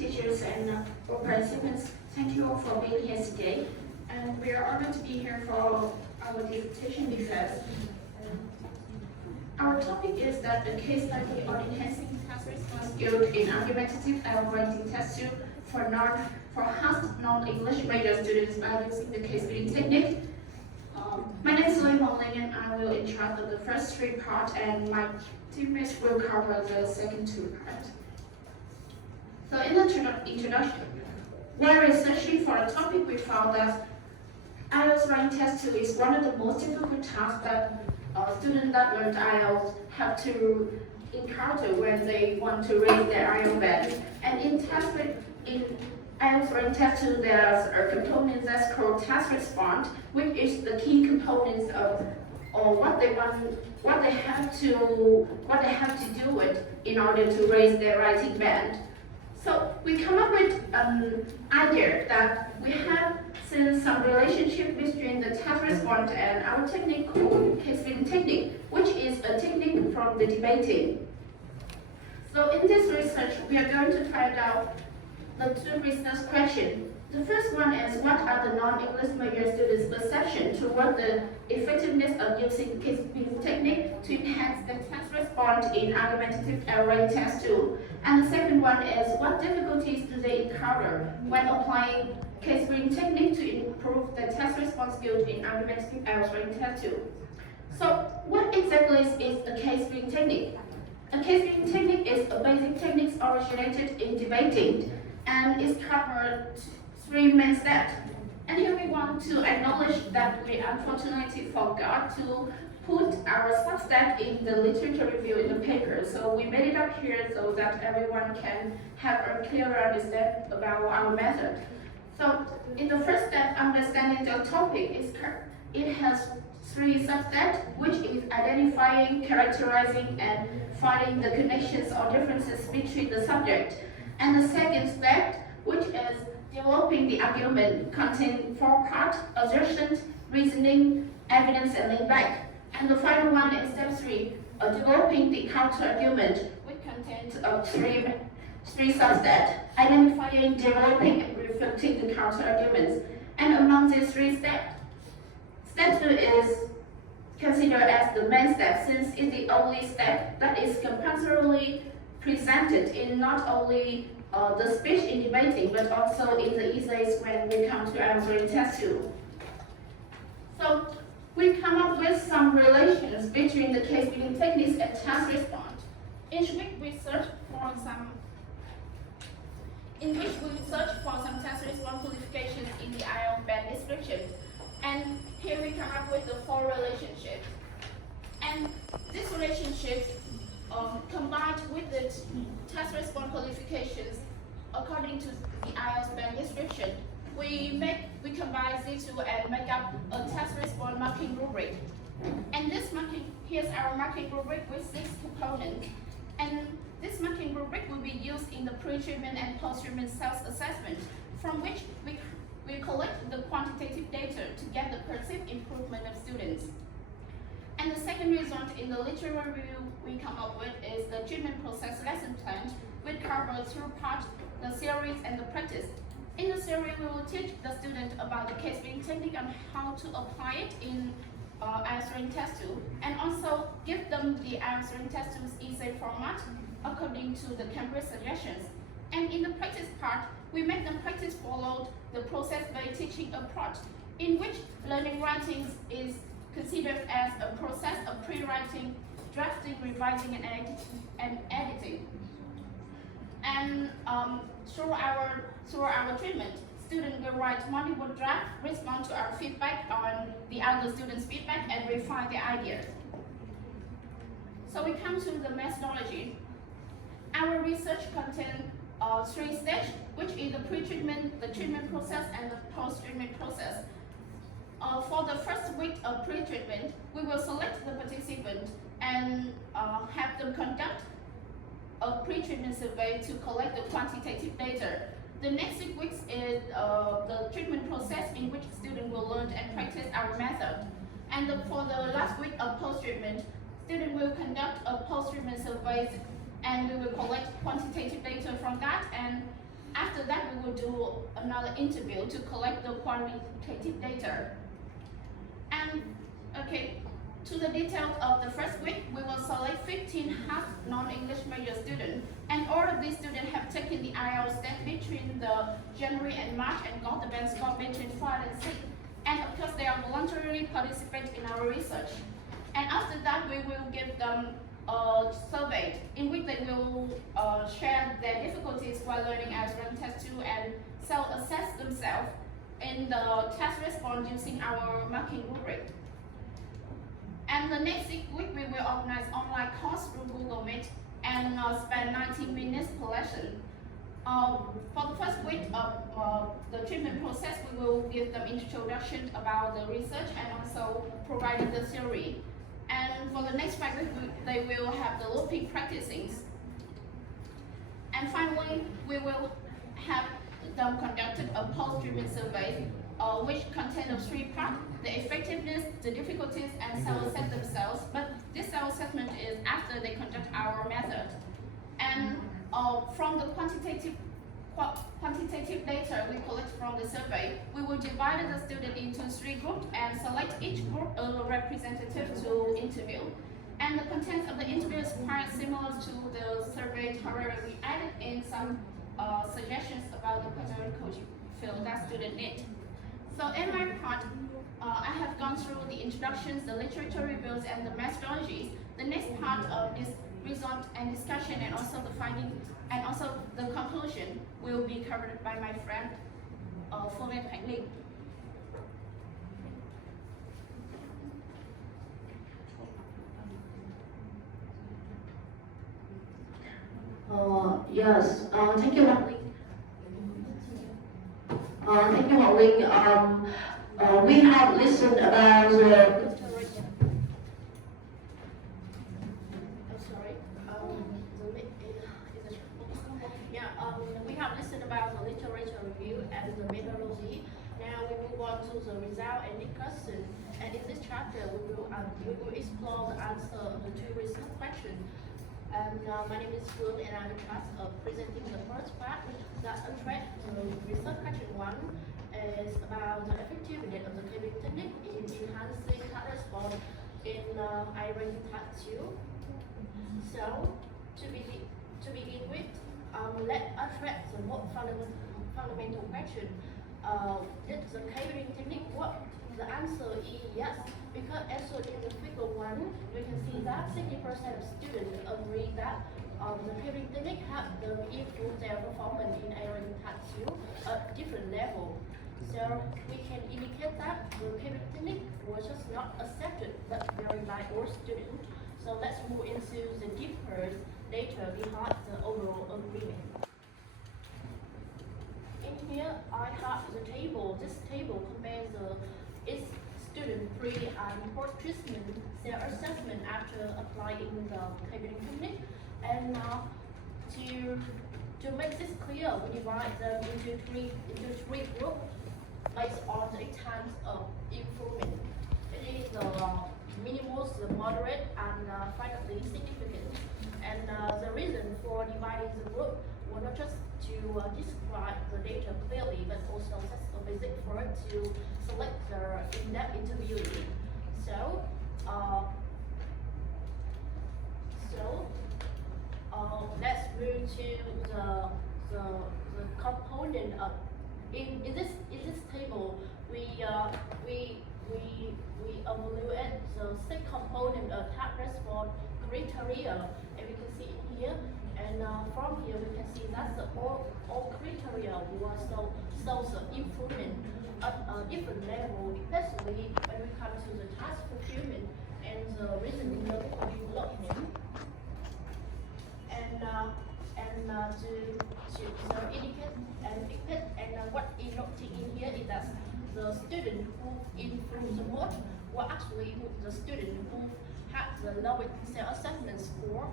teachers and all participants. Thank you all for being here today. And we are honored to be here for our dissertation because our topic is that the case study on enhancing task response skills in argumentative and writing test 2 for half non-English major students by using the case building technique. My name is Lei Ling and I will in charge of the first 3 parts and my teammates will cover the second 2 parts. So in the introduction, while researching for the topic, we found that IELTS writing test 2 is one of the most difficult tasks that students that learn IELTS have to encounter when they want to raise their IELTS band. And in IELTS writing test 2, there's a component that's called task response, which is the key components of what they have to do it in order to raise their writing band. So we come up with an idea that we have seen some relationship between the task response and our technique called case building technique, which is a technique from the debating. So in this research, we are going to find out the 2 research questions. The first one is, what are the non-English major students' perception toward the effectiveness of using case building technique to enhance the task response in argumentative and writing test 2? And the second one is, what difficulties do they encounter when applying case building technique to improve the task response skills in argumentative and writing test 2? So what exactly is a case building technique? A case building technique is a basic technique originated in debating and is covered 3 main steps. And here we want to acknowledge that we unfortunately forgot to put our substep in the literature review in the paper. So we made it up here so that everyone can have a clearer understanding about our method. So in the first step, understanding the topic, it has 3 substeps, which is identifying, characterizing, and finding the connections or differences between the subject. And the second step, which is developing the argument, contains 4 parts: assertion, reasoning, evidence, and link back. And the final one is step 3, developing the counter-argument, which contains 3 substeps: identifying, developing, and reflecting the counter-arguments. And among these 3 steps, step 2 is considered as the main step, since it's the only step that is compulsorily presented in not only the speech in debating, but also in the essays when we come to answering test 2. So we come up with some relations between the case building techniques and task response. In which we search for some task response qualifications in the IELTS band description. And here we come up with the 4 relationships. And these relationships combined with the task response qualifications according to the IELTS band description, we combine these 2 and make up a task response marking rubric. And here's our marking rubric with 6 components. And this marking rubric will be used in the pre-treatment and post-treatment self-assessment, from which we collect the quantitative data to get the perceived improvement of students. And the second result in the literature review we come up with is the treatment process lesson plan, which covers 2 parts, the theories and the practice. In the theory, we will teach the student about the case building technique and how to apply it in answering test 2, and also give them the answering test 2's essay format according to the Cambridge suggestions. And in the practice part, we make them practice follow the process-based teaching approach, in which learning writing is considered as a process of pre-writing, drafting, revising, and editing. And through our treatment, students will write multiple drafts, respond to our feedback on the other students' feedback, and refine their ideas. So we come to the methodology. Our research contains 3 stages, which is the pre-treatment, the treatment process, and the post-treatment process. For the first week of pre-treatment, we will select the participants and have them conduct a pre-treatment survey to collect the quantitative data. The next 6 weeks is the treatment process in which students will learn and practice our method. And for the last week of post-treatment, students will conduct a post-treatment survey and we will collect quantitative data from that and After that, we will do another interview to collect the qualitative data. And okay, to the details of the first week, we will select 15 half non-English major students, and all of these students have taken the IELTS test between the January and March and got the band score between 5 and 6. And of course, they are voluntarily participate in our research. And after that, we will give them a survey in which they will share their difficulties while learning as run test 2 and self-assess themselves in the test response using our marking rubric. And the next week, we will organize online course through Google Meet and spend 90 minutes per lesson. For the first week of the treatment process, we will give them introduction about the research and also providing the theory. And for the next 5 weeks, they will have the looping practicings. And finally, we will have them conducted a post-treatment survey, which contains 3 parts: the effectiveness, the difficulties, and self-assess themselves. But this self-assessment is after they conduct our method. And from the quantitative data we collect from the survey, we will divide the student into 3 groups and select each group a representative to interview. And the content of the interview is quite similar to the survey, however, we added in some suggestions about the pedagogical field that students need. So in my part, I have gone through the introductions, the literature reviews, and the methodologies. The next part of this result and discussion, and also the finding, and also the conclusion, will be covered by my friend, Phương Thanh Linh. Yes, thank you, Hoàng Linh. Thank you, Hoàng Linh. We have listened about we have listened about the literature review and the methodology. Now we move on to the result and discussion. And in this chapter, we will explore the answer of the 2 research questions. And my name is Phương, and I'm in charge of presenting the first part that address the research question 1 is about the effectiveness of the cabling technique in enhancing heart response in iRanking Task 2. So, to begin with, let's address the most fundamental question. Did the cabling technique work? The answer is yes, because as shown in the figure 1, we can see that 60% of students agree that the cabling technique helped them improve their performance in iRanking Task 2 at different level. So we can indicate that the cabling technique was just not accepted but very by all students. So let's move into the deeper data behind the overall agreement. In here, I have the table. This table compares its student pre and post treatment self-assessment after applying the cabling technique. And to make this clear, we divide them into three groups based on the times of improvement. It is the minimal, the moderate, and finally significant. And the reason for dividing the group was not just to describe the data clearly, but also just a basic for it to select the in-depth interviewing. So let's move to the component of in this table we evaluate the 6 component of task response criteria, and we can see it here. And from here we can see that all criteria was shows the improvement at a different level, especially when we come to the task fulfillment and the reasoning development. To indicate and what is noted in here is that the student who improved the most were actually the student who had the lowest self-assessment score,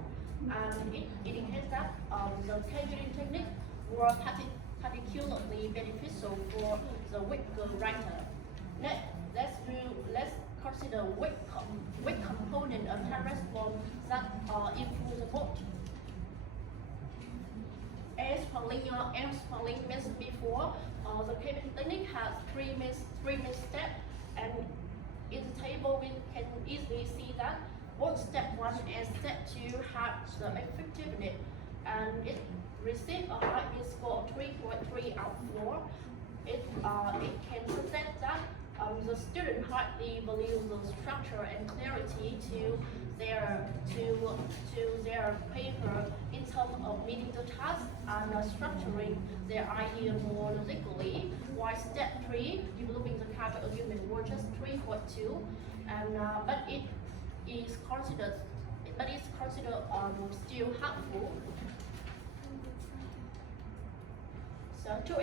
and it indicates that the cabling technique were particularly beneficial for the weaker writer. Let's consider weak component of task response that improve the most. As spelling, and spelling means before. The case reading technique has three main steps, and in the table we can easily see that both step 1 and step 2 have the effectiveness, and it received a high mean score of 3.3 out of 4. It can suggest that the student highly values the structure and clarity to their paper in terms of meeting the task and structuring their idea more logically. While step 3, developing the counter argument, were just 3.2, and but it's considered still helpful. So to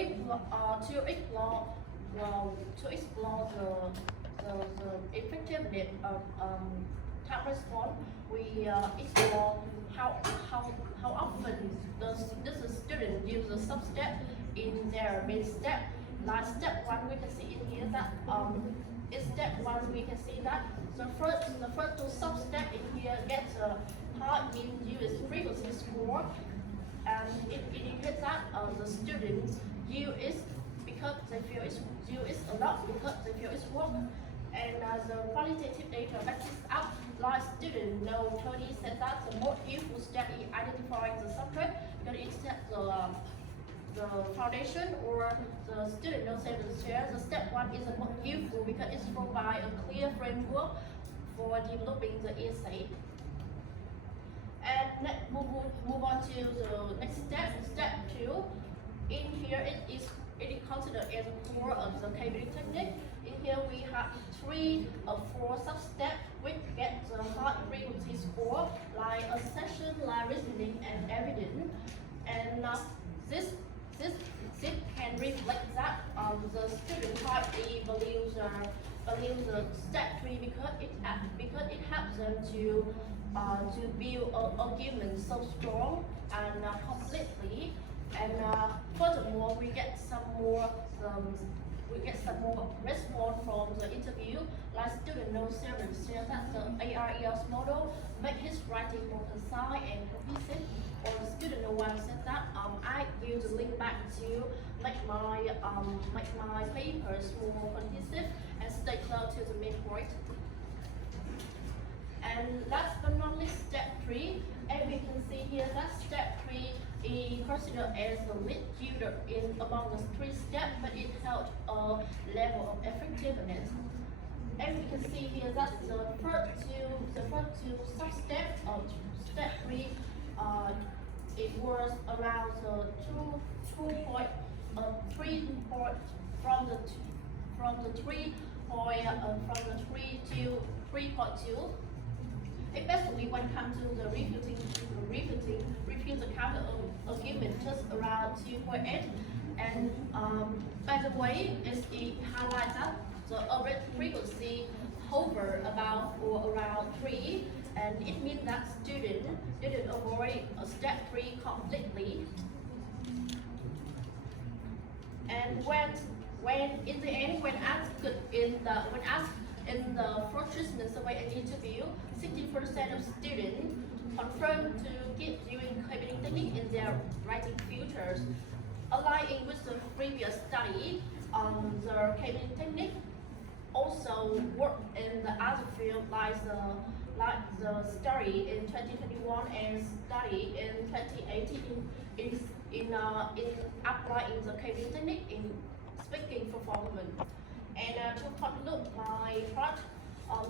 explore the effectiveness of task response, we explore how often does the student use the sub-step in their main step. Like step 1, we can see in here that in step 1 we can see that the first two sub-step in here gets a high mean use frequency score, and it indicates that the student use because they feel it's use a lot because they feel it's work. And the qualitative data backs this up. Like student know Tony said that the most useful step is identifying the subject because it sets the foundation, or the student knows that the step 1 is the most useful because it provides a clear framework for developing the essay. And let's move on to the next step, step 2. In here it is considered as a core of the case technique. In here we have 3 or 4 sub-steps which get the high frequency score, like accession, like reasoning, and evidence. And this can reflect that the student highly values the step 3 because it helps them to build an argument so strong and completely. And furthermore, we get some more response from the interview. Like student knows several says that the ARES model make his writing more concise and cohesive. Or the student know one said that I use the link back to make my papers more cohesive and stay close to the main point. And last but not least, step 3, and we can see here that step 3 is considered as the lead tutor among the 3 steps, but it held a level of effectiveness. And we can see here that the first two sub-steps of step 3, it was around the 3 point from the 3 to 3.2. Especially when it comes to the refute the counter argument, just around 2.8. And by the way, it highlights that the average frequency hover about or around 3, and it means that student didn't avoid step 3 completely. And when in the end, when asked in the first treatment survey and interview, 60% of students confirmed to keep doing coding technique in their writing futures. Aligning with the previous study, the coding technique also work in the other field like the study in 2021 and study in 2018 in applying the coding technique in speaking performance. And to conclude my part,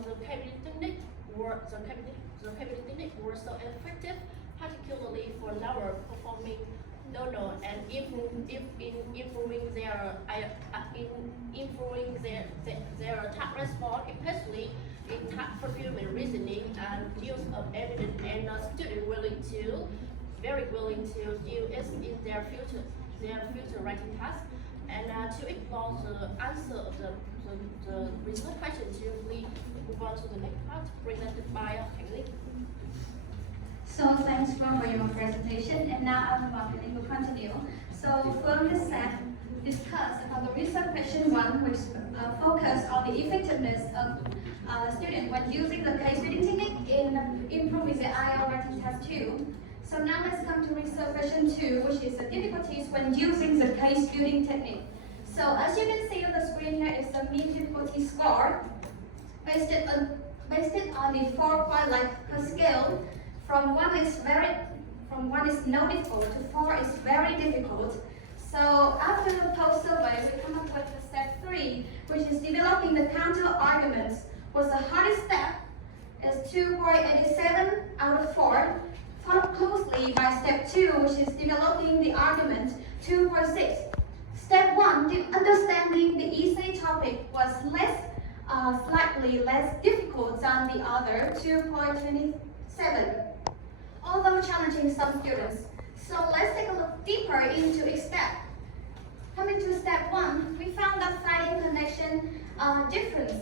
the coding technique was so effective, particularly for lower performing learners, and improving their task response, especially in task fulfillment, reasoning, and use of evidence. And students very willing to use it in their future writing tasks. And to explore the answer of the research questions, we move on to the next part presented by Haley. So thanks for your presentation, and now our marketing will continue. So from the set, discuss about the research question 1, which focused on the effectiveness of students when using the case reading technique in improving the IELTS writing test 2. So now let's come to research question 2, which is the difficulties when using the case building technique. So as you can see on the screen here is the mean difficulty score based on the 4-point Likert scale. From 1 is no difficult to 4 is very difficult. So after the post survey, we come up with the step 3, which is developing the counter arguments. Was the hardest step is 2.87 out of 4, followed closely by step 2, which is developing the argument 2.6. Step 1, understanding the essay topic was slightly less difficult than the other 2.27, although challenging some students. So let's take a look deeper into each step. Coming to step 1, we found that finding connection difference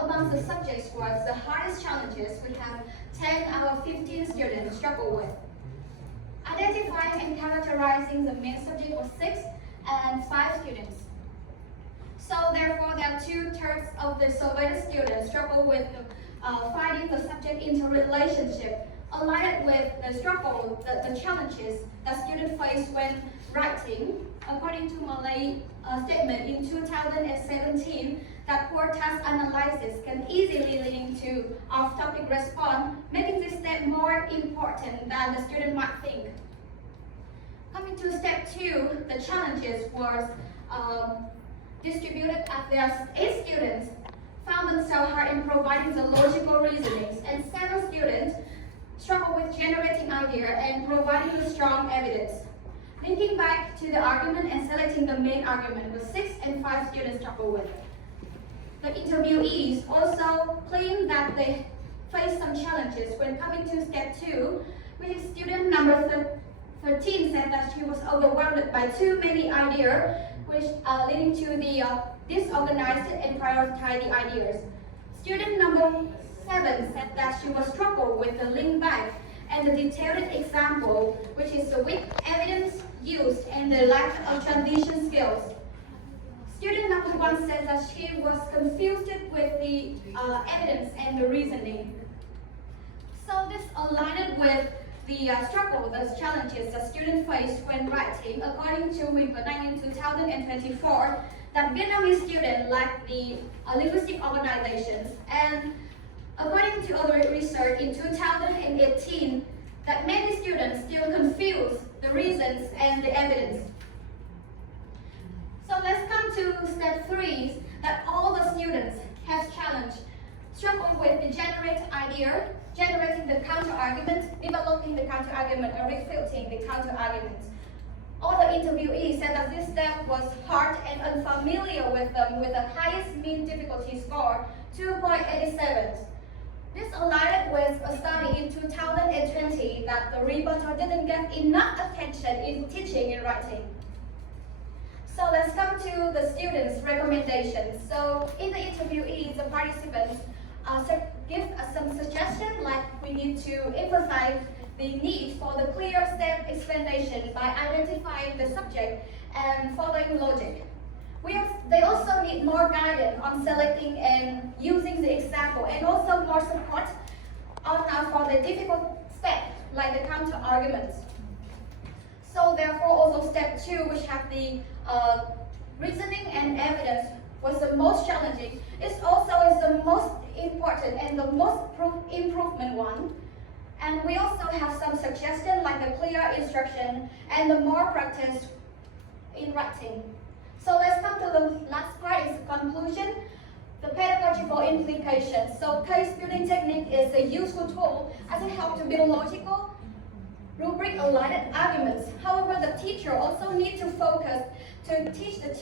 among the subjects was the hardest challenges we have 10 out of 15 students struggle with. Identifying and characterizing the main subject was 6 and 5 students. So therefore, there are 2/3 of the surveyed students struggle with finding the subject interrelationship, aligned with the challenges that students face when writing. According to Malay statement in 2017, that poor task analysis can easily lead to off-topic response, making this step more important than the student might think. Coming to step 2, the challenges was distributed as there are 8 students found themselves hard in providing the logical reasonings, and 7 students struggle with generating idea and providing the strong evidence. Linking back to the argument and selecting the main argument, the 6 and 5 students struggle with. The interviewees also claim that they face some challenges when coming to step 2, which is student number 13 said that she was overwhelmed by too many ideas, which leading to the disorganized and prioritize the ideas. Student number 7 said that she was struggled with the link back and the detailed example, which is the weak evidence used and the lack of transition skills. Student number 1 said that she was confused with the evidence and the reasoning. So this aligned with the struggle, the challenges that students face when writing. According to Wimpernine in 2024, that Vietnamese students lack the linguistic organizations, and according to other research in 2018, that many students still confuse the reasons and the evidence. So let's come to step 3, that all the students have challenged, struggle with the generating the counter-argument, developing the counter-argument, and refuting the counter-argument. All the interviewees said that this step was hard and unfamiliar with them, with the highest mean difficulty score, 2.87. This aligned with a study in 2020 that the rebuttal didn't get enough attention in teaching and writing. So let's come to the students' recommendations. So in the interviewees, the participants give some suggestions, like we need to emphasize the need for the clear step explanation by identifying the subject and following logic. They also need more guidance on selecting and using the example, and also more support for the difficult step, like the counter arguments. So therefore, also step 2, which have the reasoning and evidence, was the most challenging. It also is the most important and the most improvement one. And we also have some suggestions like the clear instruction and the more practice in writing. So let's come to the last part, is the conclusion, the pedagogical implications. So case building technique is a useful tool as it helps to build logical, rubric-aligned arguments. However, the teacher also needs to focus to teach the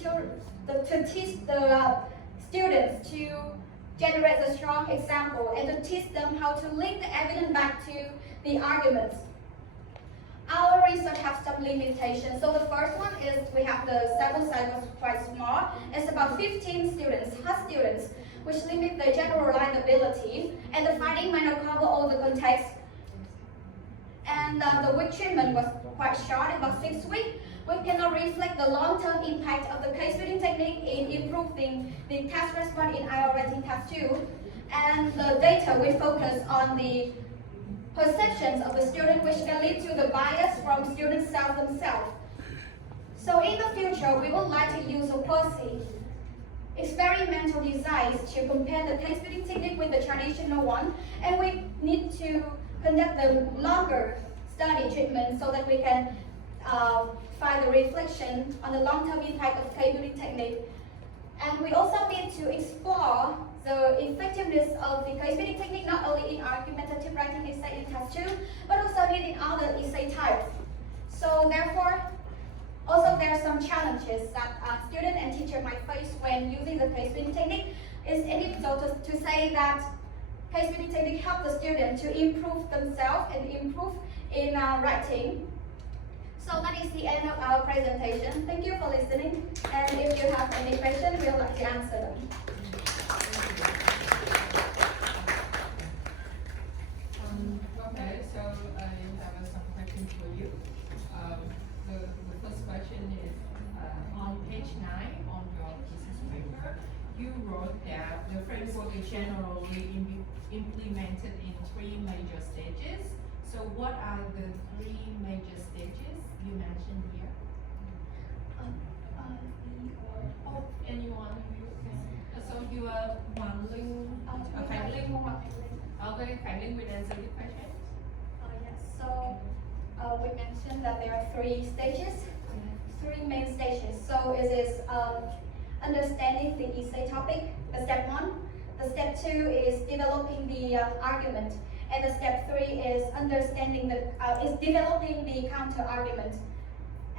students to generate a strong example and to teach them how to link the evidence back to the arguments. Our research has some limitations. So the first one is we have the sample size was quite small. It's about 15 students, which limit the generalizability, and the finding might not cover all the context. And the week treatment was quite short, about 6 weeks. We cannot reflect the long-term impact of the case building technique in improving the test response in IELTS writing test 2. And the data, we focus on the perceptions of the student, which can lead to the bias from students themselves. So in the future, we would like to use a quasi experimental designs to compare the case building technique with the traditional one, and we need to conduct the longer study treatment so that we can find the reflection on the long-term impact of case building technique. And we also need to explore the effectiveness of the case building technique not only in argumentative writing essay in task 2, but also in other essay types. So therefore, also there are some challenges that student and teacher might face when using the case building technique. It's anecdotal to say that case building technique help the student to improve themselves and improve in writing. So that is the end of our presentation. Thank you for listening. And if you have any questions, we would like to answer them. Okay, so I have some questions for you. The first question is on page 9 on your thesis paper, you wrote that the framework is generally implemented in 3 major stages. So what are the 3 major stages you mentioned here? Oh, anyone of you can. So you are Hoàng Linh, Khánh Linh. Okay, Khánh Linh will answer the question. Yes, so we mentioned that there are 3 stages, 3 main stages. So it is understanding the essay topic, the step 1. The step 2 is developing the argument. And the step 3 is understanding is developing the counter argument.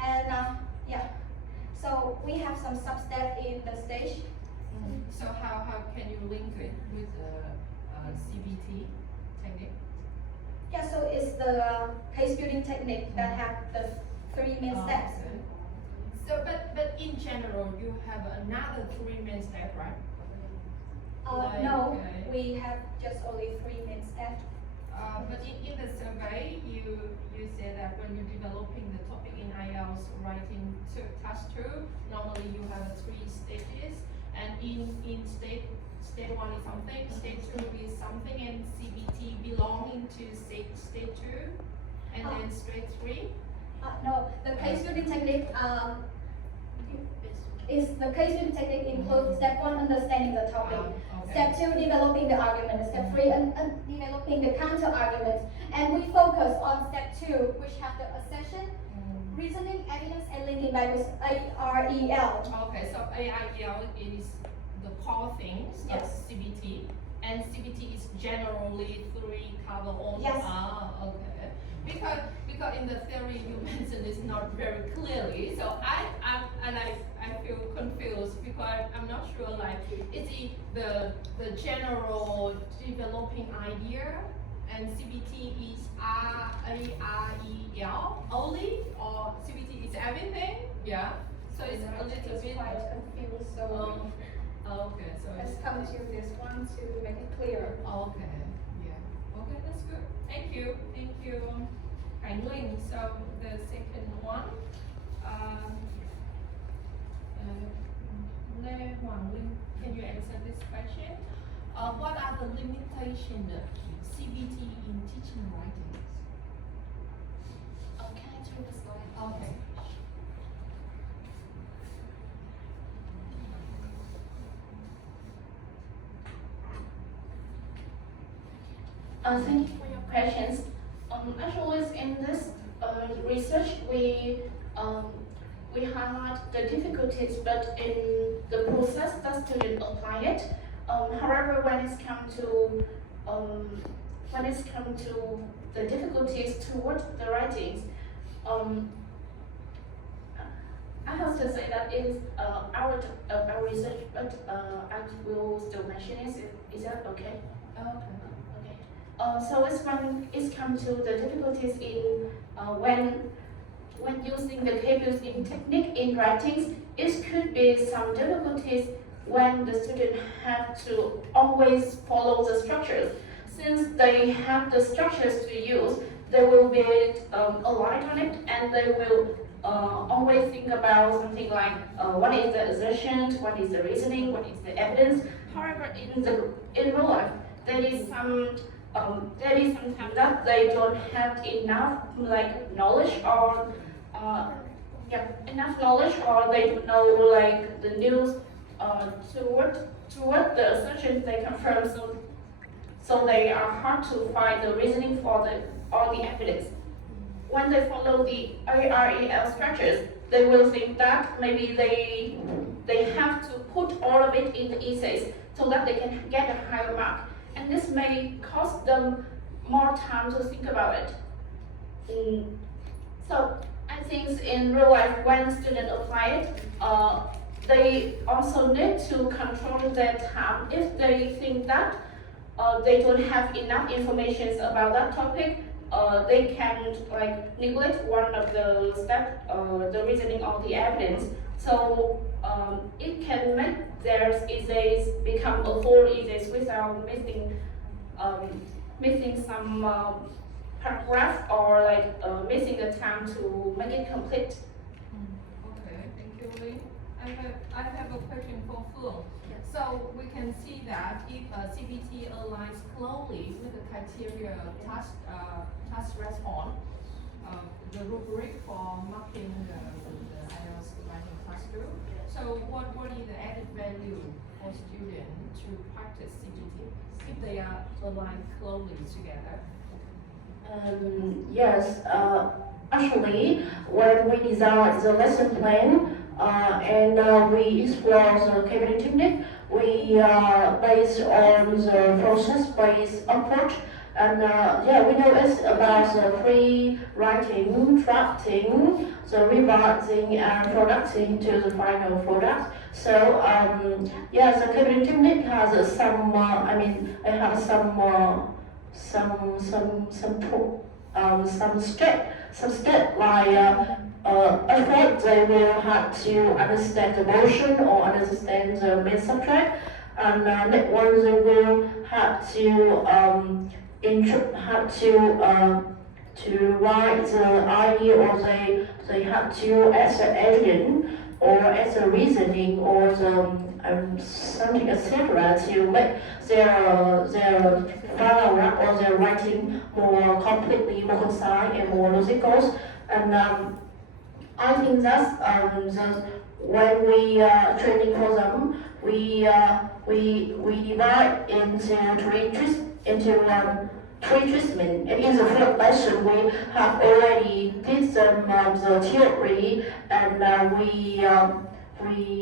And yeah, so we have some sub-step in the stage. So how can you link it with the CBT technique? Yeah, so it's the case building technique that have the 3 main steps. Okay. So, but in general, you have another 3 main steps, right? No, we have just only 3 main steps. But in the survey, you said that when you're developing the topic in IELTS writing task 2, normally you have 3 stages, and in stage 1 is something, stage 2 is something, and CBT belonging to stage 2, and then stage 3. No, the case building technique includes step 1, understanding the topic. Okay. Step 2, developing the argument. Step 3, developing the counter argument. And we focus on step 2, which have the accession, reasoning, evidence, and linking back with AREL. Okay, so AIEL is the core things of Yes. CBT, and CBT is generally 3 cover all. Yes. Okay. Because in the theory you mentioned it's not very clearly, so I feel confused because I'm not sure, like, is it the general developing idea and CBT is AREL only, or CBT is everything? Yeah. So it's a little bit quite confused, so okay, so let's come to this one to make it clear. okay, yeah. Okay, that's good. Thank you. Khánh Linh. So the second one, Lê Hoàng Linh, can you answer this question? What are the limitations of CBT in teaching writing? Can I turn the slide? Okay. Thank you for your questions. Actually, in this research, we highlight the difficulties, but in the process, the student apply it. However, when it's come to the difficulties toward the writings, I have to say that it is our research, but I will still mention it. Is that okay? Okay. So it's when it's come to the difficulties in when using the K-building technique in writings, it could be some difficulties when the student have to always follow the structures. Since they have the structures to use, they will be a light on it, and they will always think about something like what is the assertion, what is the reasoning, what is the evidence. However, in real life, there is some That is sometimes that they don't have enough like knowledge or enough knowledge, or they don't know like the news toward the assertions they confirm, so they are hard to find the reasoning for all the evidence. When they follow the AREL structures, they will think that maybe they have to put all of it in the essays so that they can get a higher mark, and this may cost them more time to think about it. So I think in real life, when students apply it, they also need to control their time. If they think that they don't have enough information about that topic, they can like neglect one of the steps, the reasoning or the evidence. So it can make their essays become a full essays without missing some paragraph or like missing the time to make it complete. Okay, thank you, Lee. I have a question for Phương. So we can see that if CBT aligns closely with the criteria task response, the rubric for marking the IELTS writing task group. So what is the added value for students to practice CBT if they are aligned closely together? Yes, actually, when we design the lesson plan and we explore the cabin technique, we based on the process-based approach. And we know it's about the pre-writing, drafting, the revising, and producing to the final product. So the cabin technique has some. It has some step like effort. They will have to understand the motion or understand the main subject, and next one they will have to to write the idea, or they have to add the evidence or add the reasoning or the something etc. to make their paragraph or their writing more completely, more concise and more logical. And I think that's when we training for them, we divide into three treatment. And in the first lesson, we have already did them the theory, and we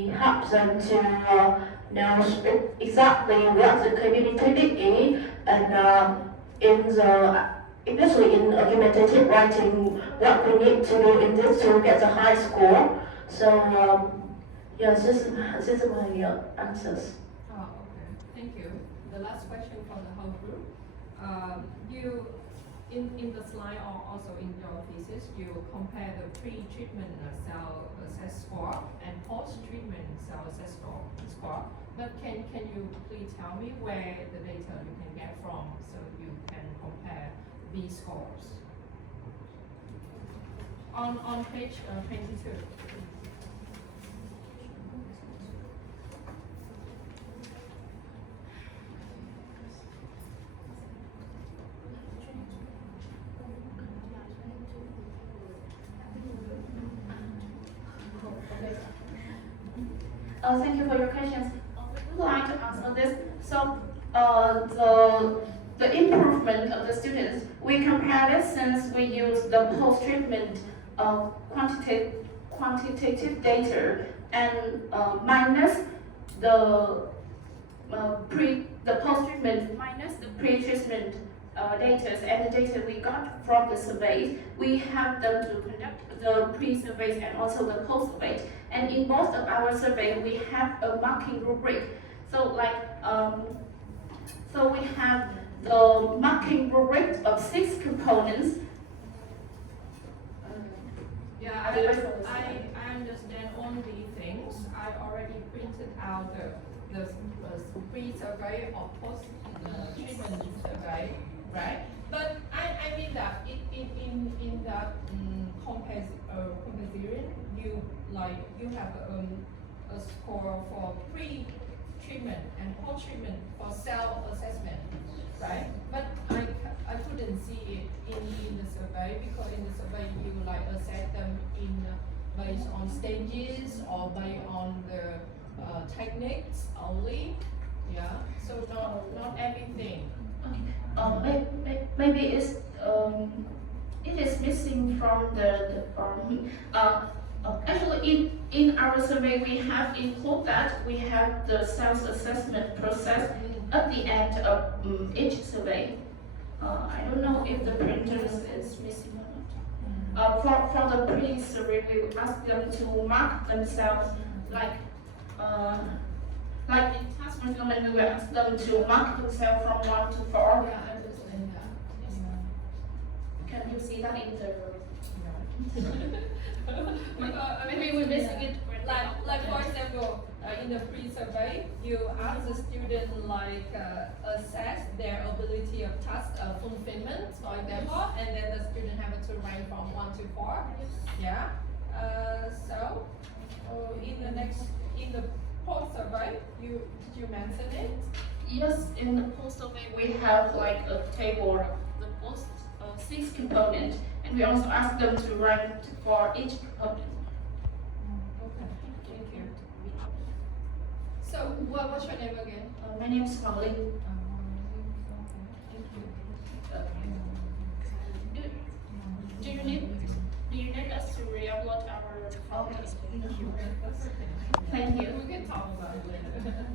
help them to know exactly what the community technique is, and especially in argumentative writing, what we need to do in this to get the high score. So yes, this is my answers. Oh, okay. Thank you. The last question from the whole group. You, in the slide or also in your thesis, you compare the pre-treatment cell assess score and post-treatment cell assess score. But can you please tell me where the data you can get from so you can compare these scores? On page 22. Thank you for your questions. We would like to answer this. So, the improvement of the students, we compare it since we use the post-treatment quantitative data and minus the post-treatment minus the pre-treatment data and the data we got from the surveys. We have them to conduct the pre-surveys and also the post-surveys. And in most of our survey, we have a marking rubric. So so we have the marking rubric of 6 components. Yeah, I understand all the things. I already printed out the pre-survey or post-treatment survey, right? But I mean that in that comparison, you have a score for pre-treatment and post-treatment for self-assessment, right? But I couldn't see it in the survey, because in the survey you like assess them in based on stages or based on the techniques only. Yeah, so not everything. Maybe it is missing from the form. Actually, in our survey, we have included that we have the self-assessment process at the end of each survey. I don't know if the printers is missing or not. For the pre-survey, we ask them to mark themselves like in task fulfillment, we will ask them to mark themselves from 1 to 4. Yeah, I understand that. Can you see that in the? Maybe we're missing it. Like for example, in the pre-survey, you ask the student like assess their ability of task fulfillment, for example, and then the student have to rank from 1 to 4. Yeah. So in the post survey, did you mention it? Yes, in the post survey we have like a table of the post 6 components, and we also ask them to rank for each component. Okay, thank you. So what's your name again? My name is Hoàng Linh. Thank you. Do you need us to re-upload our photos? That's okay. Thank you. We can talk about it later.